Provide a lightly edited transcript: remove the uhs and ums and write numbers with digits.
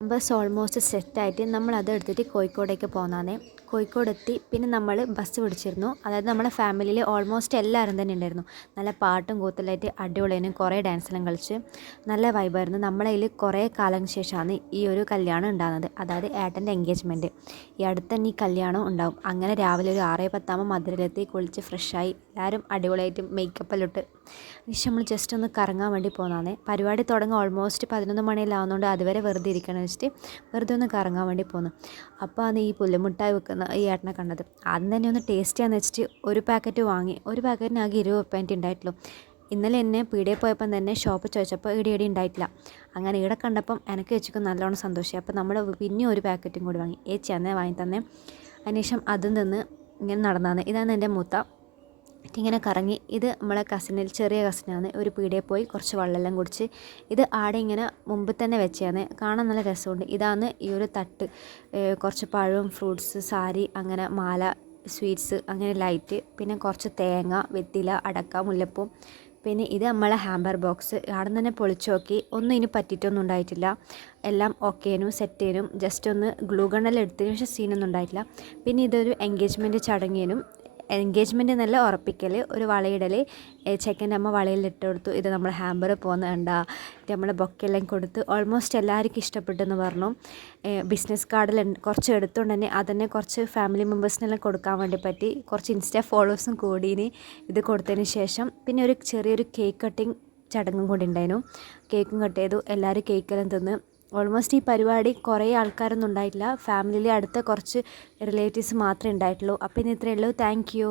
Bus almost സെറ്റായിട്ട് നമ്മളത് എടുത്തിട്ട് കോഴിക്കോടേക്ക് പോന്നാന്നേ. കോഴിക്കോടെത്തി പിന്നെ നമ്മൾ ബസ് പിടിച്ചിരുന്നു. അതായത് നമ്മളെ ഫാമിലിയിൽ ഓൾമോസ്റ്റ് എല്ലാവരും തന്നെ ഉണ്ടായിരുന്നു. നല്ല പാട്ടും കൂത്തലായിട്ട് അടിപൊളിയായിരുന്നു. കുറേ ഡാൻസെല്ലാം കളിച്ച് നല്ല വൈബായിരുന്നു. നമ്മളതിൽ കുറേ കാലം ശേഷമാണ് ഈ ഒരു കല്യാണം ഉണ്ടാകുന്നത്. അതായത് ഏട്ടൻ്റെ എൻഗേജ്മെൻറ്റ്. ഈ അടുത്ത് തന്നെ ഈ കല്യാണം ഉണ്ടാവും. അങ്ങനെ രാവിലെ ഒരു 6:10 മധുരയിലെത്തി കുളിച്ച് ഫ്രഷായി എല്ലാവരും അടിപൊളിയായിട്ട് മേക്കപ്പെല്ലാം ഇട്ട് പക്ഷെ നമ്മൾ ജസ്റ്റ് ഒന്ന് കറങ്ങാൻ വേണ്ടി പോകുന്നതാണ്. പരിപാടി തുടങ്ങാൻ ഓൾമോസ്റ്റ് 11 മണിയിലാവുന്നതുകൊണ്ട് അതുവരെ വെറുതെ ഇരിക്കണം വെച്ചിട്ട് വെറുതെ ഒന്ന് കറങ്ങാൻ വേണ്ടി പോകുന്നു. അപ്പോൾ ആണ് ഈ പുല്ലുമുട്ടായി വെക്കുന്ന ഈ ഏട്ടനെ കണ്ടത്. ആദ്യം തന്നെ ഒന്ന് ടേസ്റ്റ് ചെയ്യാന്ന് വെച്ചിട്ട് ഒരു പാക്കറ്റ് വാങ്ങി. ഒരു പാക്കറ്റിന് ആകെ 20 ഉറുപ്പ്യ ഉണ്ടായിട്ടുള്ളൂ. ഇന്നലെ എന്നെ പീടികയിൽ പോയപ്പം തന്നെ ഷോപ്പ് ചോദിച്ചപ്പോൾ ഇവിടെ ഉണ്ടായിട്ടില്ല. അങ്ങനെ ഇവിടെ കണ്ടപ്പം എനിക്ക് വെച്ചിട്ട് നല്ലോണം സന്തോഷമായി. അപ്പോൾ നമ്മൾ പിന്നെ ഒരു പാക്കറ്റും കൂടി വാങ്ങി. ഏച്ചി അന്നേ വാങ്ങി തന്നെ. അതിനുശേഷം അതും നിന്ന് ഇങ്ങനെ നടന്നാണ്. ഇതാണ് എൻ്റെ മൂത്ത. ഇങ്ങനെ കറങ്ങി. ഇത് നമ്മളെ കസിനിൽ ചെറിയ കസിനാണ്. ഒരു പീടികയിൽ പോയി കുറച്ച് വെള്ളമെല്ലാം കുടിച്ച് ഇത് ആടെ ഇങ്ങനെ മുമ്പ് തന്നെ വെച്ചാണ്. കാണാൻ നല്ല രസമുണ്ട്. ഇതാണ് ഈ ഒരു തട്ട്. കുറച്ച് പഴവും ഫ്രൂട്ട്സ് സാരി അങ്ങനെ മാല സ്വീറ്റ്സ് അങ്ങനെ ലൈറ്റ് പിന്നെ കുറച്ച് തേങ്ങ വെറ്റില അടക്ക മുല്ലപ്പൂ പിന്നെ ഇത് നമ്മളെ ഹാമ്പർ ബോക്സ്. അവിടെ തന്നെ പൊളിച്ച് നോക്കി ഒന്നും ഇനി പറ്റിയിട്ടൊന്നും ഉണ്ടായിട്ടില്ല. എല്ലാം ഓക്കേനും സെറ്റേനും ജസ്റ്റ് ഒന്ന് ഗ്ലൂ ഗണ്ണെല്ലാം എടുത്തതിന് പക്ഷേ സീനൊന്നും ഉണ്ടായിട്ടില്ല. പിന്നെ ഇതൊരു എൻഗേജ്മെൻറ്റ് ചടങ്ങിനും എൻഗേജ്മെൻറ്റ് നല്ല ഉറപ്പിക്കൽ ഒരു വളയിടൽ ചെക്കൻ്റെ അമ്മ വളയിലിട്ട് കൊടുത്തു. ഇത് നമ്മൾ ഹാമ്പർ പോകുന്ന കണ്ട നമ്മൾ ബൊക്കെല്ലാം കൊടുത്ത് ഓൾമോസ്റ്റ് എല്ലാവർക്കും ഇഷ്ടപ്പെട്ടെന്ന് പറഞ്ഞു. ബിസിനസ് കാർഡിൽ കുറച്ച് എടുത്തുകൊണ്ട് തന്നെ അതന്നെ കുറച്ച് ഫാമിലി മെമ്പേഴ്സിനെല്ലാം കൊടുക്കാൻ വേണ്ടി പറ്റി. കുറച്ച് ഇൻസ്റ്റാ ഫോളോവേഴ്സും കൂടിയിന് ഇത് കൊടുത്തതിന് ശേഷം. പിന്നെ ഒരു ചെറിയൊരു കേക്ക് കട്ടിങ് ചടങ്ങും കൂടി ഉണ്ടായിരുന്നു. കേക്കും കട്ട് ചെയ്തു. എല്ലാവരും കേക്കെല്ലാം തിന്ന്. ഓൾമോസ്റ്റ് ഈ പരിപാടി കുറേ ആൾക്കാരൊന്നും ഉണ്ടായിട്ടില്ല. ഫാമിലിയിലെ അടുത്ത കുറച്ച് റിലേറ്റീവ്സ് മാത്രമേ ഉണ്ടായിട്ടുള്ളൂ. അപ്പോൾ ഇന്ന് ഇത്രയേ ഉള്ളൂ. Thank you.